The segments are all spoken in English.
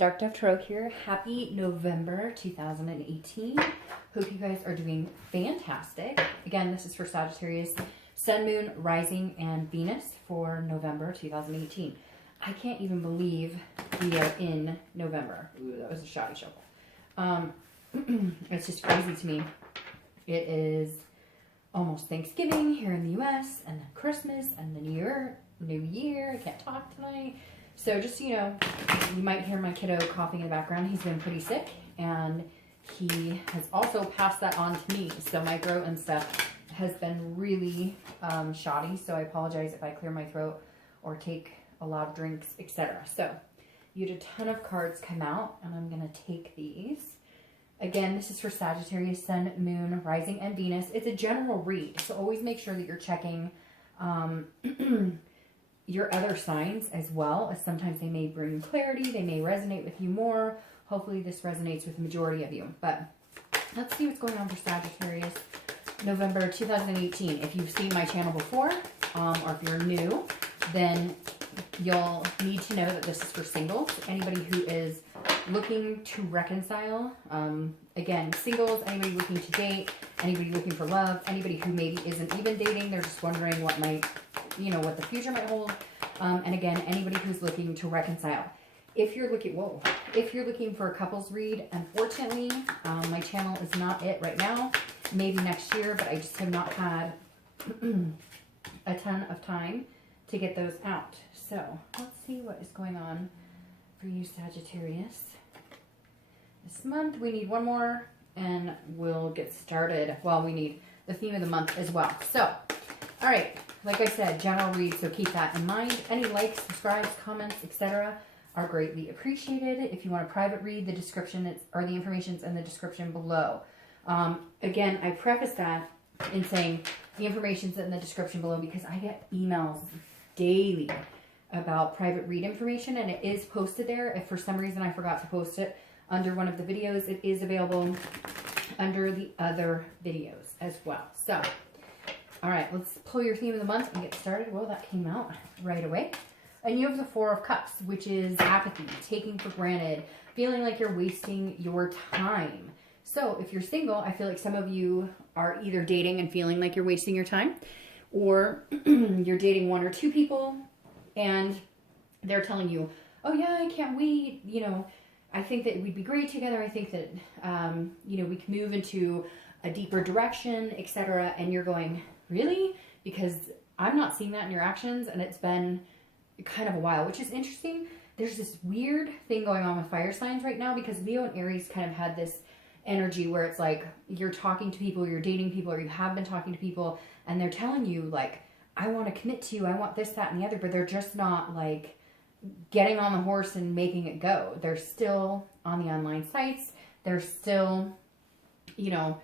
Dark Dove Tarot here. Happy November 2018. Hope you guys are doing fantastic. Again, this is for Sagittarius, Sun, Moon, Rising, and Venus for November 2018. I can't even believe we are in November. Ooh, that was a shoddy shuffle. It's just crazy to me. It is almost Thanksgiving here in the US, and then Christmas, and the New Year. I can't talk tonight. So just so you know, you might hear my kiddo coughing in the background. He's been pretty sick, and he has also passed that on to me. So my throat and stuff has been really shoddy. So I apologize if I clear my throat or take a lot of drinks, etc. So you had a ton of cards come out, and I'm going to take these. Again, this is for Sagittarius, Sun, Moon, Rising, and Venus. It's a general read, so always make sure that you're checking your other signs as well, as sometimes they may bring clarity, they may resonate with you more. Hopefully this resonates with the majority of you. But let's see what's going on for Sagittarius November 2018. If you've seen my channel before, or if you're new, then you'll need to know that this is for singles. Anybody who is looking to reconcile, again, singles, anybody looking to date, anybody looking for love, anybody who maybe isn't even dating, they're just wondering what might, you know, what the future might hold. And again, anybody who's looking to reconcile. If you're looking for a couples read, unfortunately, my channel is not it right now. Maybe next year, but I just have not had a ton of time to get those out. So let's see what is going on for you, Sagittarius. This month, we need one more, and we'll get started. Well, we need the theme of the month as well. So, all right, like I said, general read, so keep that in mind. Any likes, subscribes, comments, etc. are greatly appreciated. If you want a private read, the description or the information's in the description below. Again, I preface that in saying the information's in the description below because I get emails daily about private read information, and it is posted there. If for some reason I forgot to post it under one of the videos, it is available under the other videos as well. So, all right, let's pull your theme of the month and get started. Well, that came out right away. And you have the Four of Cups, which is apathy, taking for granted, feeling like you're wasting your time. So if you're single, I feel like some of you are either dating and feeling like you're wasting your time, or you're dating one or two people and they're telling you, oh yeah, I can't wait, you know, I think that we'd be great together. I think that, you know, we can move into a deeper direction, etc. And you're going, really? Because I'm not seeing that in your actions, and it's been kind of a while, which is interesting. There's this weird thing going on with fire signs right now because Leo and Aries kind of had this energy where it's like you're talking to people, you're dating people, or you have been talking to people, and they're telling you, like, I want to commit to you, I want this, that, and the other, but they're just not, like, getting on the horse and making it go. They're still on the online sites. They're still, you know,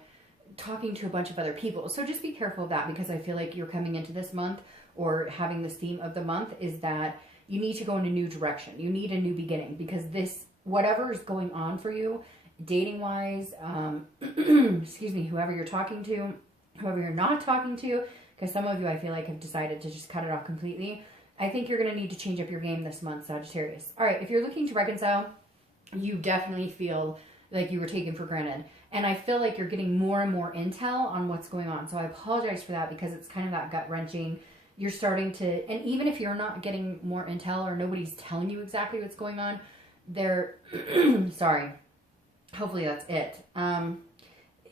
talking to a bunch of other people. So just be careful of that, because I feel like you're coming into this month, or having this theme of the month, is that you need to go in a new direction. You need a new beginning, because this, whatever is going on for you, dating-wise, excuse me, whoever you're talking to, whoever you're not talking to, because some of you, I feel like, have decided to just cut it off completely. I think you're going to need to change up your game this month, Sagittarius. All right, if you're looking to reconcile, you definitely feel like you were taken for granted. And I feel like you're getting more and more intel on what's going on. So I apologize for that, because it's kind of that gut-wrenching. You're starting to, and even if you're not getting more intel, or nobody's telling you exactly what's going on, they're, sorry, hopefully that's it.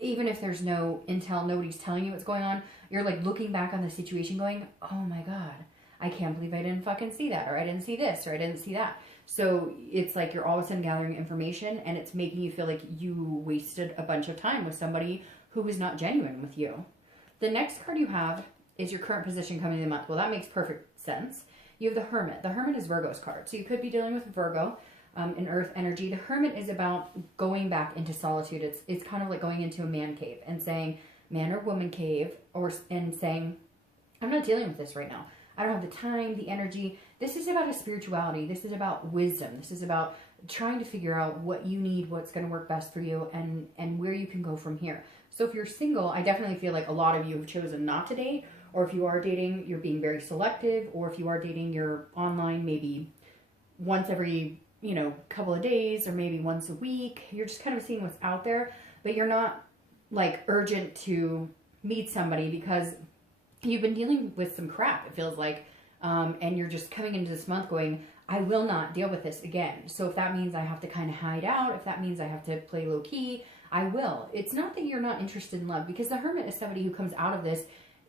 Even if there's no intel, nobody's telling you what's going on, you're like looking back on the situation going, oh my God, I can't believe I didn't fucking see that, or I didn't see this, or I didn't see that. So it's like you're all of a sudden gathering information, and it's making you feel like you wasted a bunch of time with somebody who was not genuine with you. The next card you have is your current position coming in the month. Well, that makes perfect sense. You have the Hermit. The Hermit is Virgo's card. So you could be dealing with Virgo, in Earth energy. The Hermit is about going back into solitude. It's kind of like going into a man cave and saying, man or woman cave, and saying, I'm not dealing with this right now. I don't have the time, the energy. This is about a spirituality. This is about wisdom. This is about trying to figure out what you need, what's going to work best for you, and where you can go from here. So if you're single, I definitely feel like a lot of you have chosen not to date, or if you are dating, you're being very selective, or if you are dating, you're online maybe once every you know, couple of days or maybe once a week. You're just kind of seeing what's out there, but you're not like urgent to meet somebody because you've been dealing with some crap, it feels like. And you're just coming into this month going, I will not deal with this again. So if that means I have to kind of hide out, if that means I have to play low key, I will. It's not that you're not interested in love, because the Hermit is somebody who comes out of this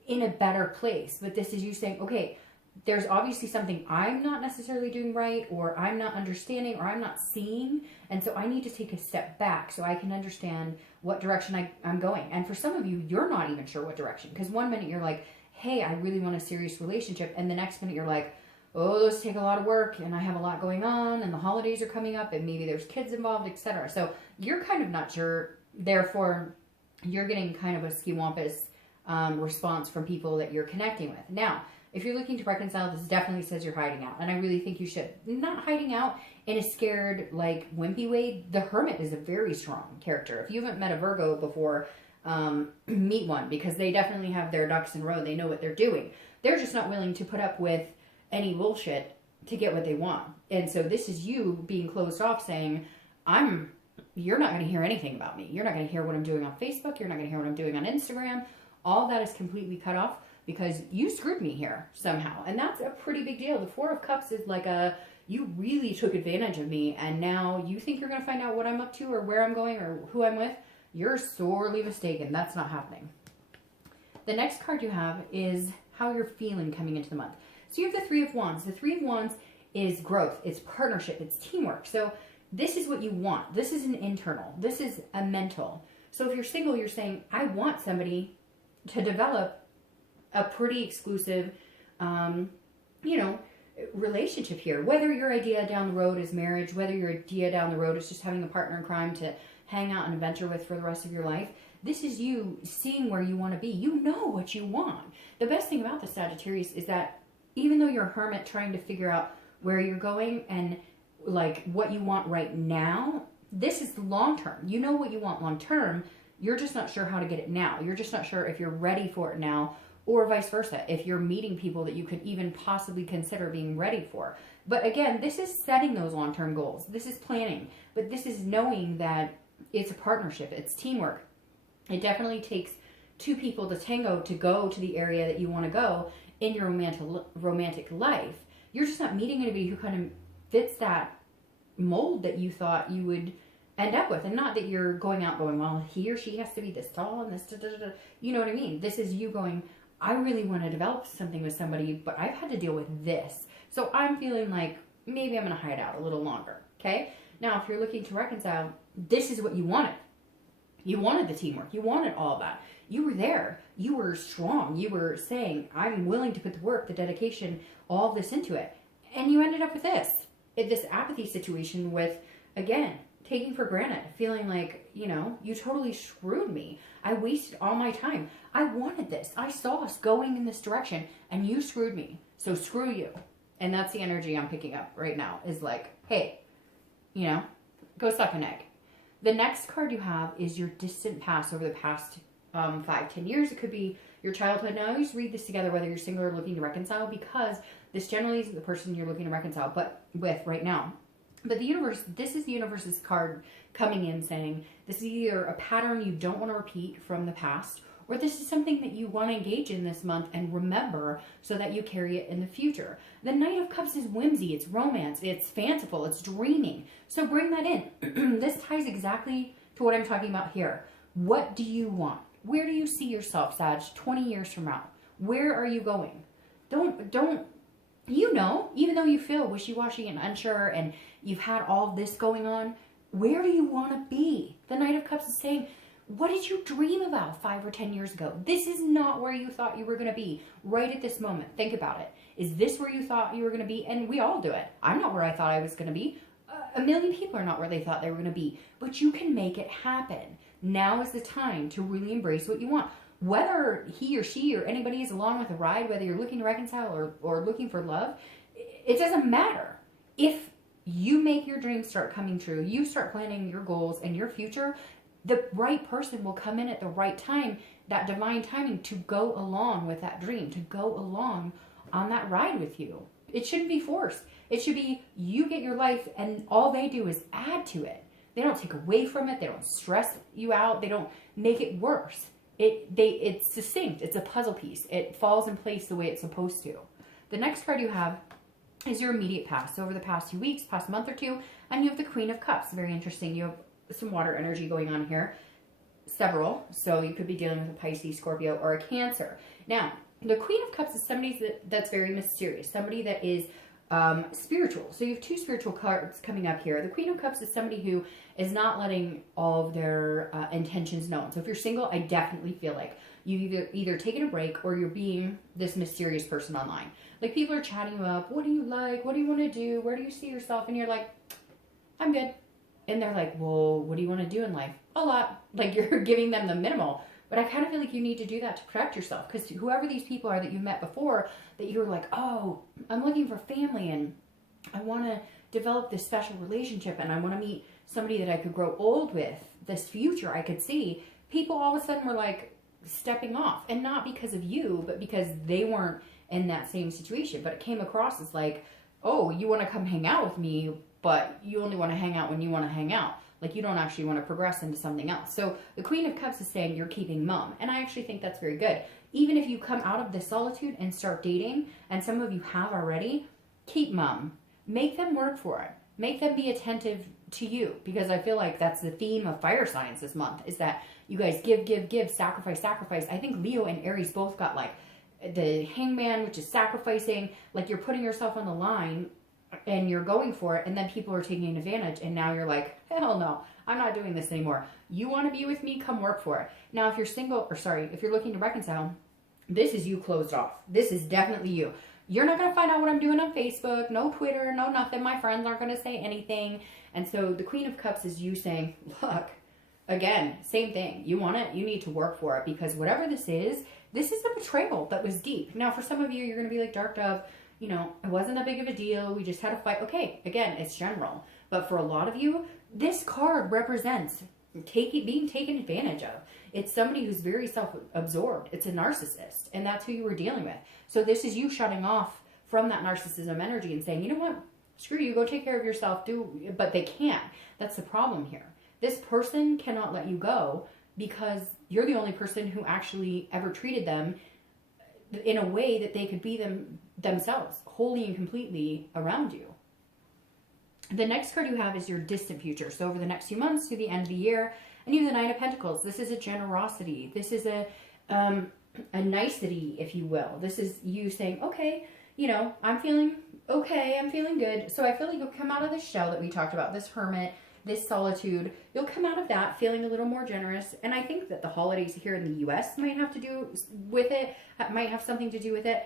in a better place. But this is you saying, okay, there's obviously something I'm not necessarily doing right, or I'm not understanding, or I'm not seeing. And so I need to take a step back so I can understand what direction I'm going. And for some of you, you're not even sure what direction. Because one minute you're like, hey, I really want a serious relationship. And the next minute you're like, oh, those take a lot of work and I have a lot going on and the holidays are coming up and maybe there's kids involved, etc. So you're kind of not sure. Therefore, you're getting kind of a skiwampus response from people that you're connecting with. Now, if you're looking to reconcile, this definitely says you're hiding out. And I really think you should. Not hiding out in a scared, like, wimpy way. The Hermit is a very strong character. If you haven't met a Virgo before, meet one, because they definitely have their ducks in a row. They know what they're doing. They're just not willing to put up with any bullshit to get what they want. And so this is you being closed off saying, you're not going to hear anything about me. You're not going to hear what I'm doing on Facebook. You're not going to hear what I'm doing on Instagram. All that is completely cut off because you screwed me here somehow. And that's a pretty big deal. The Four of Cups is like you really took advantage of me and now you think you're going to find out what I'm up to or where I'm going or who I'm with. You're sorely mistaken. That's not happening. The next card you have is how you're feeling coming into the month. So you have the Three of Wands. The Three of Wands is growth. It's partnership. It's teamwork. So this is what you want. This is an internal. This is a mental. So if you're single, you're saying, I want somebody to develop a pretty exclusive, relationship here. Whether your idea down the road is marriage, whether your idea down the road is just having a partner in crime to hang out and adventure with for the rest of your life, this is you seeing where you want to be. You know what you want. The best thing about the Sagittarius is that even though you're a hermit trying to figure out where you're going and like what you want right now, this is long term. You know what you want long term. You're just not sure how to get it now. You're just not sure if you're ready for it now, or vice versa. If you're meeting people that you could even possibly consider being ready for. But again, this is setting those long-term goals. This is planning. But this is knowing that it's a partnership. It's teamwork. It definitely takes two people to tango to go to the area that you want to go in your romantic life. You're just not meeting anybody who kind of fits that mold that you thought you would end up with. And not that you're going out going, well, he or she has to be this tall and this, you know what I mean? This is you going, I really want to develop something with somebody, but I've had to deal with this. So I'm feeling like maybe I'm going to hide out a little longer. Okay. Now, if you're looking to reconcile, this is what you wanted. You wanted the teamwork. You wanted all that. You were there. You were strong. You were saying, I'm willing to put the work, the dedication, all this into it. And you ended up with this apathy situation with, again, taking for granted, feeling like, you totally screwed me. I wasted all my time. I wanted this. I saw us going in this direction and you screwed me. So screw you. And that's the energy I'm picking up right now is like, hey, go suck an egg. The next card you have is your distant past over the past 5-10 years. It could be your childhood. Now, I always read this together, whether you're single or looking to reconcile, because this generally isn't the person you're looking to reconcile with right now. But the universe, this is the universe's card coming in saying, this is either a pattern you don't want to repeat from the past, or this is something that you want to engage in this month and remember so that you carry it in the future. The Knight of Cups is whimsy, it's romance, it's fanciful, it's dreaming. So bring that in. This ties exactly to what I'm talking about here. What do you want? Where do you see yourself, Sag, 20 years from now? Where are you going? Don't, even though you feel wishy-washy and unsure and you've had all this going on, where do you want to be? The Knight of Cups is saying, what did you dream about 5 or 10 years ago? This is not where you thought you were going to be right at this moment. Think about it. Is this where you thought you were going to be? And we all do it. I'm not where I thought I was going to be. A million people are not where they thought they were going to be. But you can make it happen. Now is the time to really embrace what you want. Whether he or she or anybody is along with the ride, whether you're looking to reconcile or looking for love, it doesn't matter. If you make your dreams start coming true, you start planning your goals and your future, the right person will come in at the right time, that divine timing, to go along with that dream, to go along on that ride with you. It shouldn't be forced. It should be you get your life and all they do is add to it. They don't take away from it. They don't stress you out. They don't make it worse. It's succinct. It's a puzzle piece. It falls in place the way it's supposed to. The next card you have is your immediate past. So over the past 2 weeks, past month or two, and you have the Queen of Cups. Very interesting. You have some water energy going on here. Several. So you could be dealing with a Pisces, Scorpio, or a Cancer. Now, the Queen of Cups is somebody that's very mysterious. Somebody that is spiritual. So you have 2 spiritual cards coming up here. The Queen of Cups is somebody who is not letting all of their intentions known. So if you're single, I definitely feel like you either taking a break or you're being this mysterious person online. Like people are chatting you up. What do you like? What do you want to do? Where do you see yourself? And you're like, I'm good. And they're like, well, what do you want to do in life? A lot. Like you're giving them the minimal. But I kind of feel like you need to do that to protect yourself. Because whoever these people are that you've met before, that you're like, oh, I'm looking for family and I want to develop this special relationship and I want to meet somebody that I could grow old with, this future I could see. People all of a sudden were like stepping off. And not because of you, but because they weren't in that same situation. But it came across as like, oh, you want to come hang out with me, but you only want to hang out when you want to hang out. Like you don't actually want to progress into something else. So the Queen of Cups is saying you're keeping mum. And I actually think that's very good. Even if you come out of this solitude and start dating, and some of you have already, keep mum. Make them work for it. Make them be attentive to you. Because I feel like that's the theme of fire signs this month, is that you guys give, sacrifice. I think Leo and Aries both got like the hangman, which is sacrificing. Like you're putting yourself on the line and you're going for it, and then people are taking advantage, and now you're like, hell no, I'm not doing this anymore. You want to be with me? Come work for it. Now, if you're single, or sorry, if you're looking to reconcile, this is you closed off. This is definitely you. You're not going to find out what I'm doing on Facebook, no Twitter, no nothing. My friends aren't going to say anything. And so the Queen of Cups is you saying, look, again, same thing. You want it, you need to work for it, because whatever this is a betrayal that was deep. Now, for some of you, you're going to be like, Dark Dove, you know, it wasn't that big of a deal. We just had a fight. Okay, again, it's general. But for a lot of you, this card represents being taken advantage of. It's somebody who's very self-absorbed. It's a narcissist. And that's who you were dealing with. So this is you shutting off from that narcissism energy and saying, you know what? Screw you. Go take care of yourself. But they can't. That's the problem here. This person cannot let you go because you're the only person who actually ever treated them in a way that they could be themselves, wholly and completely around you. The next card you have is your distant future. So over the next few months to the end of the year, and you have the Nine of Pentacles. This is a generosity. This is a nicety, if you will. This is you saying, okay, you know, I'm feeling okay. I'm feeling good. So I feel like you'll come out of this shell that we talked about, this hermit, this solitude. You'll come out of that feeling a little more generous. And I think that the holidays here in the U.S. might have to do with it, might have something to do with it.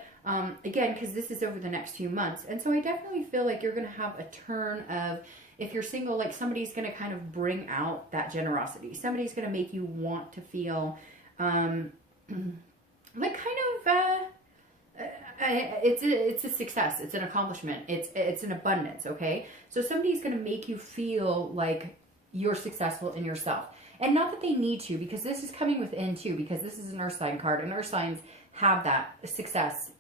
Again, because this is over the next few months. And so I definitely feel like you're going to have a turn of, if you're single, like somebody's going to kind of bring out that generosity. Somebody's going to make you want to feel like kind of, it's a success. It's an accomplishment. It's an abundance. Okay. So somebody's going to make you feel like you're successful in yourself, and not that they need to, because this is coming within too, because this is an earth sign card, and earth signs have that success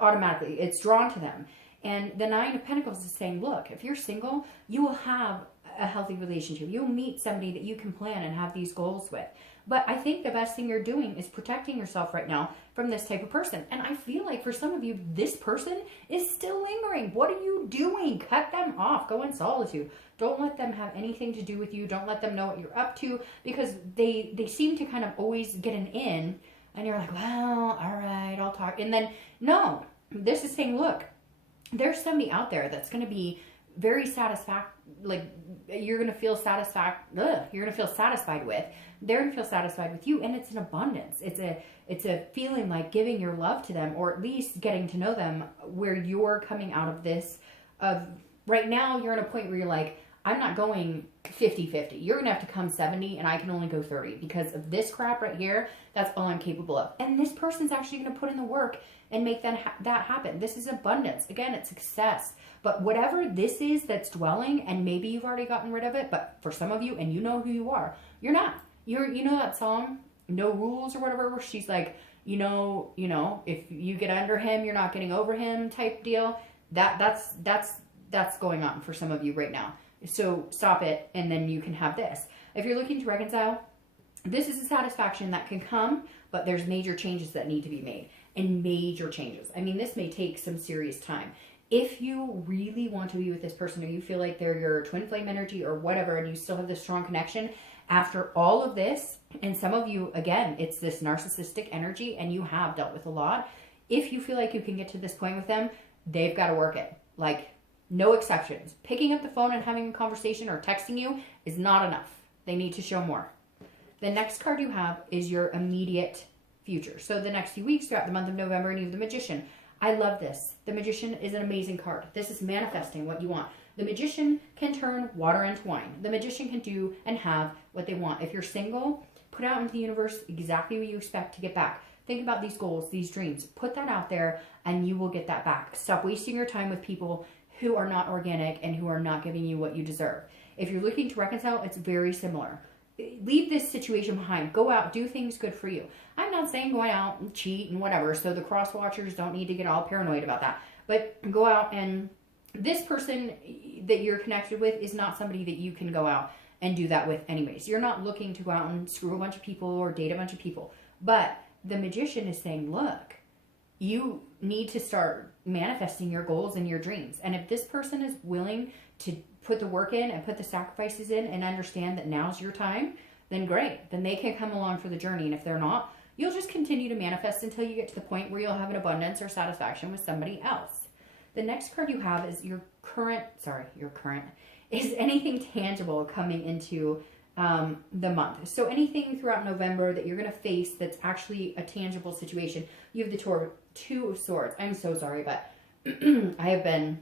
automatically. It's drawn to them. And the Nine of Pentacles is saying, look, if you're single, you will have a healthy relationship. You'll meet somebody that you can plan and have these goals with. But I think the best thing you're doing is protecting yourself right now from this type of person. And I feel like for some of you, this person is still lingering. What are you doing? Cut them off. Go in solitude. Don't let them have anything to do with you. Don't let them know what you're up to, because they seem to kind of always get an in, and you're like, well, all right, I'll talk. And then, no, this is saying, look, there's somebody out there that's going to be very like you're going to feel satisfied with. They're going to feel satisfied with you, and it's an abundance. It's a feeling like giving your love to them, or at least getting to know them, where you're coming out of this right now you're in a point where you're like, I'm not going 50-50. You're going to have to come 70 and I can only go 30 because of this crap right here. That's all I'm capable of. And this person's actually going to put in the work and make that happen. This is abundance. Again, it's success. But whatever this is that's dwelling, and maybe you've already gotten rid of it, but for some of you, and you know who you are, you're not. You know that song, No Rules or whatever, where she's like, you know, if you get under him, you're not getting over him type deal. That's that's going on for some of you right now. So stop it, and then you can have this. If you're looking to reconcile, this is a satisfaction that can come, but there's major changes that need to be made, and major changes. I mean, this may take some serious time. If you really want to be with this person, or you feel like they're your twin flame energy or whatever, and you still have this strong connection after all of this, and some of you, again, it's this narcissistic energy and you have dealt with a lot. If you feel like you can get to this point with them, they've got to work it. Like, no exceptions. Picking up the phone and having a conversation or texting you is not enough. They need to show more. The next card you have is your immediate future. So the next few weeks throughout the month of November, and you have the Magician. I love this. The Magician is an amazing card. This is manifesting what you want. The Magician can turn water into wine. The Magician can do and have what they want. If you're single, put out into the universe exactly what you expect to get back. Think about these goals, these dreams. Put that out there and you will get that back. Stop wasting your time with people who are not organic and who are not giving you what you deserve. If you're looking to reconcile, it's very similar. Leave this situation behind. Go out, do things good for you. I'm not saying go out and cheat and whatever, so the cross watchers don't need to get all paranoid about that. But go out, and this person that you're connected with is not somebody that you can go out and do that with anyways. You're not looking to go out and screw a bunch of people or date a bunch of people. But the Magician is saying, look, you need to start manifesting your goals and your dreams. And if this person is willing to put the work in and put the sacrifices in and understand that now's your time, then great. Then they can come along for the journey. And if they're not, you'll just continue to manifest until you get to the point where you'll have an abundance or satisfaction with somebody else. The next card you have is is anything tangible coming into the month. So anything throughout November that you're going to face that's actually a tangible situation. You have the Two of Swords. I'm so sorry, but I have been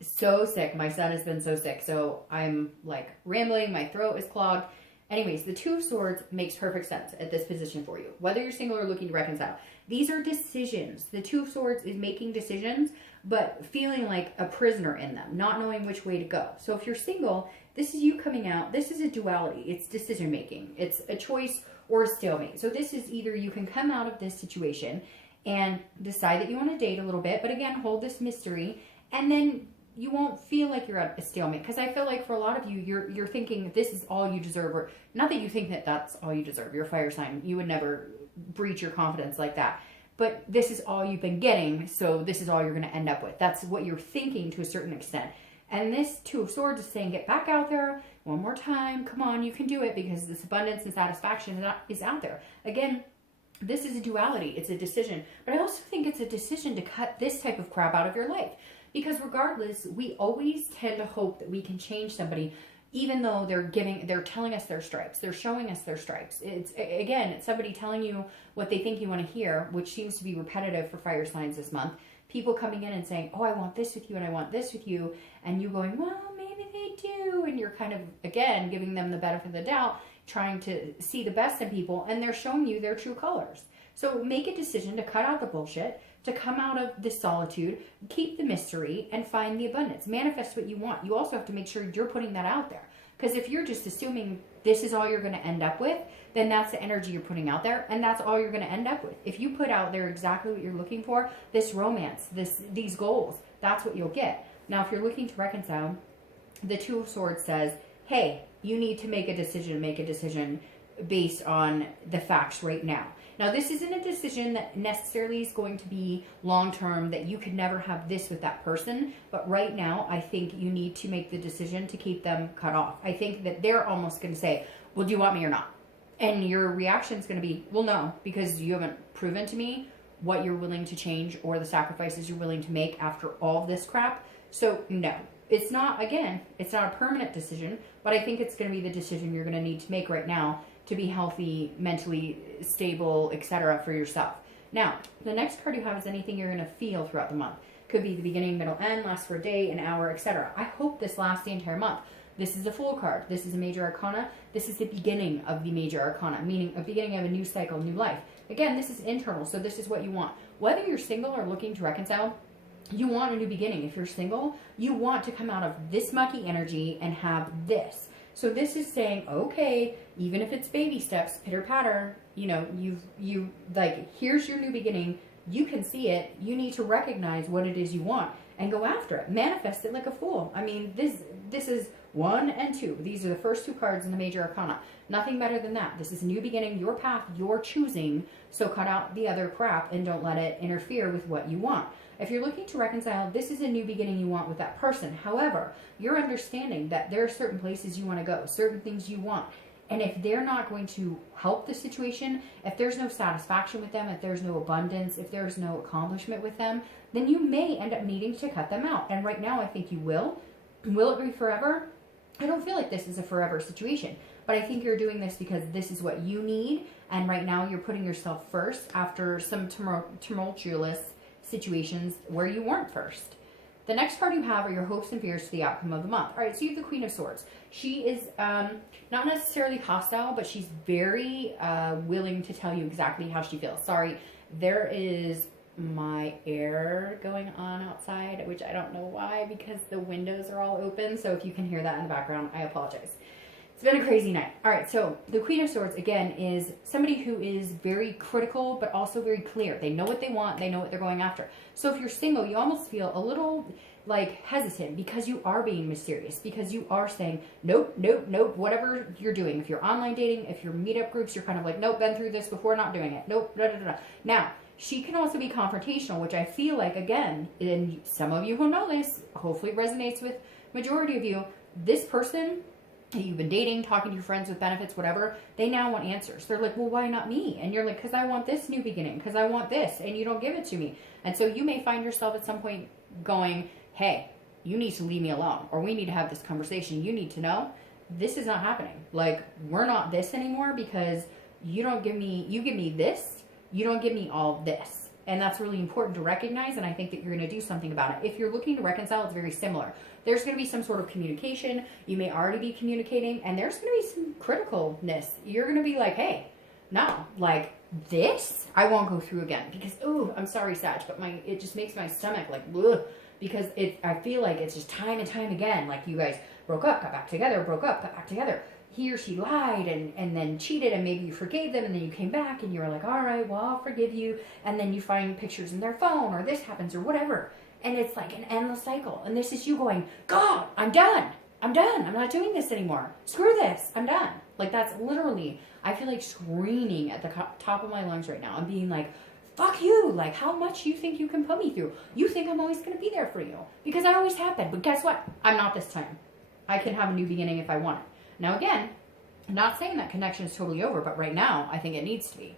so sick. My son has been so sick. So I'm like rambling. My throat is clogged. Anyways, the Two of Swords makes perfect sense at this position for you. Whether you're single or looking to reconcile. These are decisions. The Two of Swords is making decisions, but feeling like a prisoner in them, not knowing which way to go. So if you're single, this is you coming out. This is a duality. It's decision making. It's a choice or a stalemate. So this is either you can come out of this situation and decide that you want to date a little bit, but again, hold this mystery, and then you won't feel like you're at a stalemate. Because I feel like for a lot of you, you're thinking this is all you deserve, or not that you think that that's all you deserve. You're a fire sign. You would never breach your confidence like that. But this is all you've been getting, so this is all you're going to end up with. That's what you're thinking to a certain extent. And this Two of Swords is saying, get back out there one more time. Come on, you can do it, because this abundance and satisfaction is out there. Again, this is a duality. It's a decision. But I also think it's a decision to cut this type of crap out of your life. Because regardless, we always tend to hope that we can change somebody, even though they're telling us their stripes. They're showing us their stripes. It's somebody telling you what they think you want to hear, which seems to be repetitive for fire signs this month. People coming in and saying, oh, I want this with you and I want this with you. And you going, well, maybe they do. And you're kind of, again, giving them the benefit of the doubt, trying to see the best in people. And they're showing you their true colors. So make a decision to cut out the bullshit, to come out of this solitude, keep the mystery, and find the abundance. Manifest what you want. You also have to make sure you're putting that out there. Because if you're just assuming this is all you're going to end up with, then that's the energy you're putting out there, and that's all you're going to end up with. If you put out there exactly what you're looking for, this romance, these goals, that's what you'll get. Now, if you're looking to reconcile, the Two of Swords says, hey, you need to make a decision based on the facts right now. Now, this isn't a decision that necessarily is going to be long-term, that you could never have this with that person. But right now, I think you need to make the decision to keep them cut off. I think that they're almost going to say, well, do you want me or not? And your reaction is going to be, well, no, because you haven't proven to me what you're willing to change or the sacrifices you're willing to make after all this crap. So, no. It's not a permanent decision, but I think it's going to be the decision you're going to need to make right now to be healthy, mentally stable, etc. for yourself. Now, the next card you have is anything you're going to feel throughout the month. Could be the beginning, middle, end, lasts for a day, an hour, etc. I hope this lasts the entire month. This is a Fool card. This is a major arcana. This is the beginning of the major arcana, meaning a beginning of a new cycle, new life. Again, this is internal, so this is what you want. Whether you're single or looking to reconcile, you want a new beginning. If you're single, you want to come out of this mucky energy and have this. So this is saying, okay, even if it's baby steps, pitter patter, you like, here's your new beginning. You can see it. You need to recognize what it is you want. and go after it. Manifest it like a fool. I mean, this is 1 and 2. These are the first 2 cards in the major arcana. Nothing better than that. This is a new beginning, your path, you're choosing. So cut out the other crap and don't let it interfere with what you want. If you're looking to reconcile, this is a new beginning you want with that person. However, you're understanding that there are certain places you want to go, certain things you want. And if they're not going to help the situation, if there's no satisfaction with them, if there's no abundance, if there's no accomplishment with them, then you may end up needing to cut them out. And right now, I think you will. Will it be forever? I don't feel like this is a forever situation. But I think you're doing this because this is what you need. And right now, you're putting yourself first after some tumultuous situations where you weren't first. The next card you have are your hopes and fears for the outcome of the month. All right, so you have the Queen of Swords. She is not necessarily hostile, but she's very willing to tell you exactly how she feels. Sorry, there is my air going on outside, which I don't know why, because the windows are all open. So if you can hear that in the background, I apologize. It's been a crazy night. All right, so the Queen of Swords, again, is somebody who is very critical, but also very clear. They know what they want. They know what they're going after. So if you're single, you almost feel a little like hesitant because you are being mysterious, because you are saying, nope, nope, nope, whatever you're doing. If you're online dating, if you're meetup groups, you're kind of like, nope, been through this before, not doing it. Nope, da, da, da, da. Now, she can also be confrontational, which I feel like, again, and some of you who know this, hopefully resonates with majority of you, this person you've been dating, talking to your friends with benefits, whatever, they now want answers. They're like, well, why not me? And you're like, because I want this new beginning, because I want this, and you don't give it to me. And so you may find yourself at some point going, hey, you need to leave me alone, or we need to have this conversation. You need to know this is not happening. Like, we're not this anymore because you don't give me, you give me this, you don't give me all this. And that's really important to recognize, and I think that you're going to do something about it. If you're looking to reconcile, it's very similar. There's going to be some sort of communication. You may already be communicating, and there's going to be some criticalness. You're going to be like, hey, no, like this, I won't go through again. Because, ooh, I'm sorry, Sag, but it just makes my stomach like, ugh, because I feel like it's just time and time again. Like, you guys broke up, got back together, broke up, got back together. He or she lied and then cheated, and maybe you forgave them, and then you came back and you were like, all right, well, I'll forgive you. And then you find pictures in their phone, or this happens, or whatever. And it's like an endless cycle. And this is you going, God, I'm done. I'm done. I'm not doing this anymore. Screw this. I'm done. Like, that's literally, I feel like screaming at the top of my lungs right now and being like, fuck you. Like, how much you think you can put me through? You think I'm always going to be there for you. Because I always have been. But guess what? I'm not this time. I can have a new beginning if I want it. Now, again, I'm not saying that connection is totally over, but right now, I think it needs to be.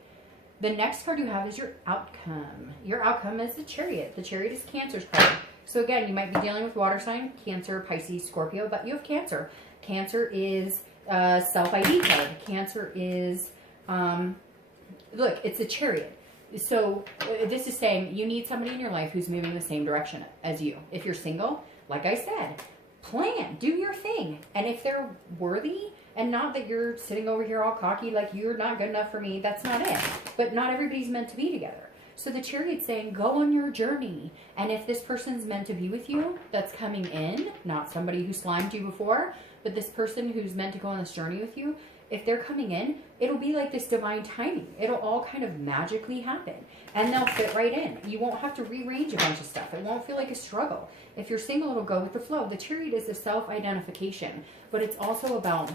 The next card you have is your outcome. Your outcome is the Chariot. The Chariot is Cancer's card. So again, you might be dealing with water sign, Cancer, Pisces, Scorpio, but you have Cancer. Cancer is self-ID card. Cancer is, look, it's a Chariot. So this is saying you need somebody in your life who's moving the same direction as you. If you're single, like I said, plan, do your thing. And if they're worthy, and not that you're sitting over here all cocky like you're not good enough for me, that's not it. But not everybody's meant to be together. So the Chariot's saying, go on your journey. And if this person's meant to be with you, that's coming in, not somebody who slimed you before, but this person who's meant to go on this journey with you, if they're coming in, it'll be like this divine timing. It'll all kind of magically happen. And they'll fit right in. You won't have to rearrange a bunch of stuff. It won't feel like a struggle. If you're single, it'll go with the flow. The Chariot is the self-identification, but it's also about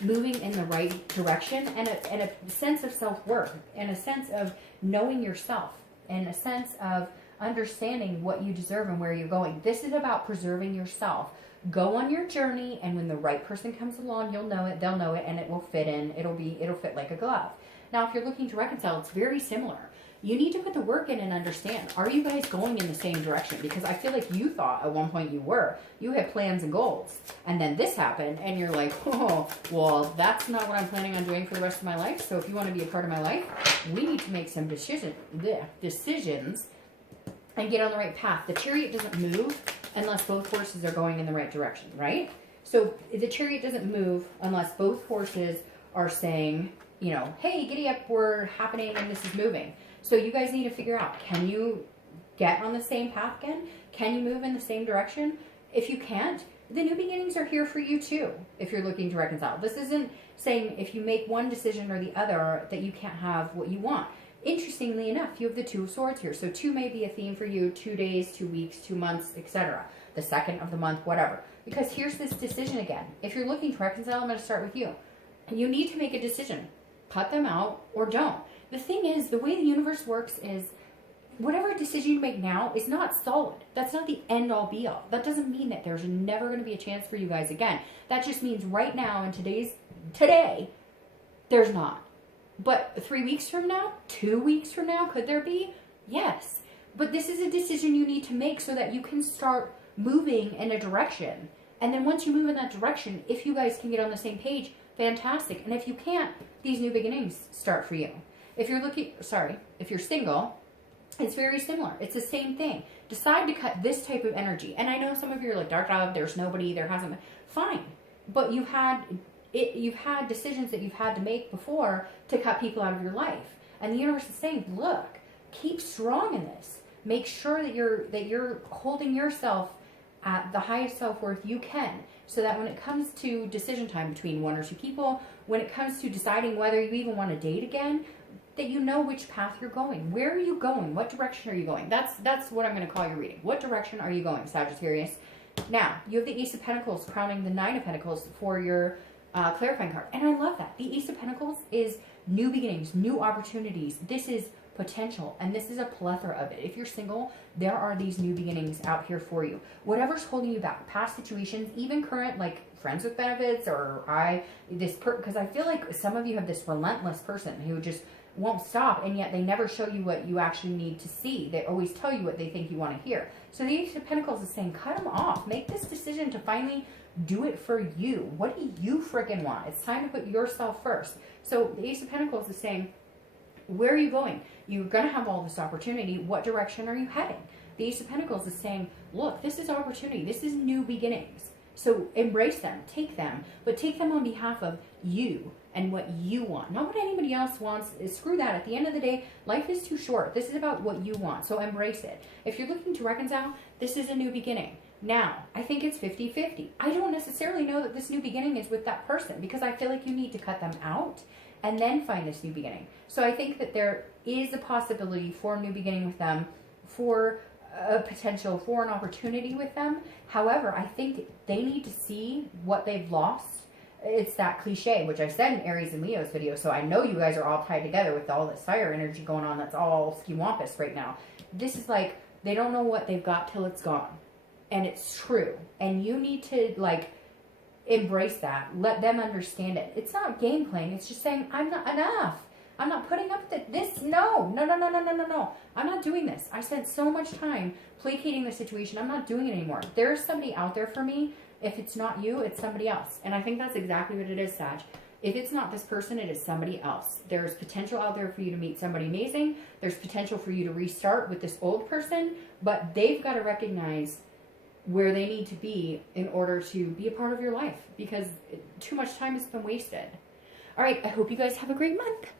moving in the right direction and a sense of self-worth and a sense of knowing yourself and a sense of understanding what you deserve and where you're going. This is about preserving yourself. Go on your journey, and when the right person comes along, you'll know it, they'll know it, and it will fit in. It'll fit like a glove. Now, if you're looking to reconcile, it's very similar. You need to put the work in and understand, are you guys going in the same direction? Because I feel like you thought at one point you were. You had plans and goals. And then this happened, and you're like, oh, well, that's not what I'm planning on doing for the rest of my life. So if you want to be a part of my life, we need to make some decisions and get on the right path. The Chariot doesn't move unless both horses are going in the right direction, right? So the Chariot doesn't move unless both horses are saying, you know, hey, giddy up, we're happening and this is moving. So you guys need to figure out, can you get on the same path again? Can you move in the same direction? If you can't, the new beginnings are here for you too, if you're looking to reconcile. This isn't saying if you make one decision or the other that you can't have what you want. interestingly enough, you have the Two of Swords here. So 2 may be a theme for you, 2 days, 2 weeks, 2 months, etc. The second of the month, whatever. Because here's this decision again. If you're looking to reconcile, I'm going to start with you. You need to make a decision. Cut them out or don't. The thing is, the way the universe works is whatever decision you make now is not solid. That's not the end all be all. That doesn't mean that there's never going to be a chance for you guys again. That just means right now in today, there's not. But 3 weeks from now, 2 weeks from now, could there be? Yes. But this is a decision you need to make so that you can start moving in a direction. And then once you move in that direction, if you guys can get on the same page, fantastic. And if you can't, these new beginnings start for you. If you're single, it's very similar. It's the same thing. Decide to cut this type of energy. And I know some of you are like, Dark Dove, there's nobody, there hasn't been. Fine. But you've had decisions that you've had to make before to cut people out of your life. And the universe is saying, look, keep strong in this. Make sure that you're holding yourself at the highest self-worth you can, so that when it comes to decision time between 1 or 2 people, when it comes to deciding whether you even want to date again, that you know which path you're going. Where are you going? What direction are you going? That's what I'm going to call your reading. What direction are you going, Sagittarius? Now, you have the Ace of Pentacles crowning the 9 of Pentacles for your clarifying card. And I love that. The Ace of Pentacles is new beginnings, new opportunities. This is potential, and this is a plethora of it. If you're single, there are these new beginnings out here for you. Whatever's holding you back, past situations, even current, like friends with benefits, or because I feel like some of you have this relentless person who just won't stop, and yet they never show you what you actually need to see. They always tell you what they think you want to hear. So the Ace of Pentacles is saying, cut them off. Make this decision to finally do it for you. What do you friggin' want? It's time to put yourself first. So the Ace of Pentacles is saying, where are you going? You're going to have all this opportunity. What direction are you heading? The Ace of Pentacles is saying, look, this is opportunity. This is new beginnings. So embrace them, take them, but take them on behalf of you and what you want. Not what anybody else wants. Screw that. At the end of the day, life is too short. This is about what you want. So embrace it. If you're looking to reconcile, this is a new beginning. Now, I think it's 50-50. I don't necessarily know that this new beginning is with that person, because I feel like you need to cut them out and then find this new beginning. So I think that there is a possibility for a new beginning with them, for a potential for an opportunity with them. However, I think they need to see what they've lost. It's that cliche, which I said in Aries and Leo's video, so I know you guys are all tied together with all this fire energy going on that's all ski-wampus right now. This is like, they don't know what they've got till it's gone. And it's true. And you need to, like, embrace that. Let them understand it. It's not game playing. It's just saying, I'm not enough. I'm not putting up with this. No. I'm not doing this. I spent so much time placating the situation. I'm not doing it anymore. There's somebody out there for me. If it's not you, it's somebody else. And I think that's exactly what it is, Sag. If it's not this person, it is somebody else. There's potential out there for you to meet somebody amazing. There's potential for you to restart with this old person. But they've got to recognize where they need to be in order to be a part of your life, because too much time has been wasted. All right, I hope you guys have a great month.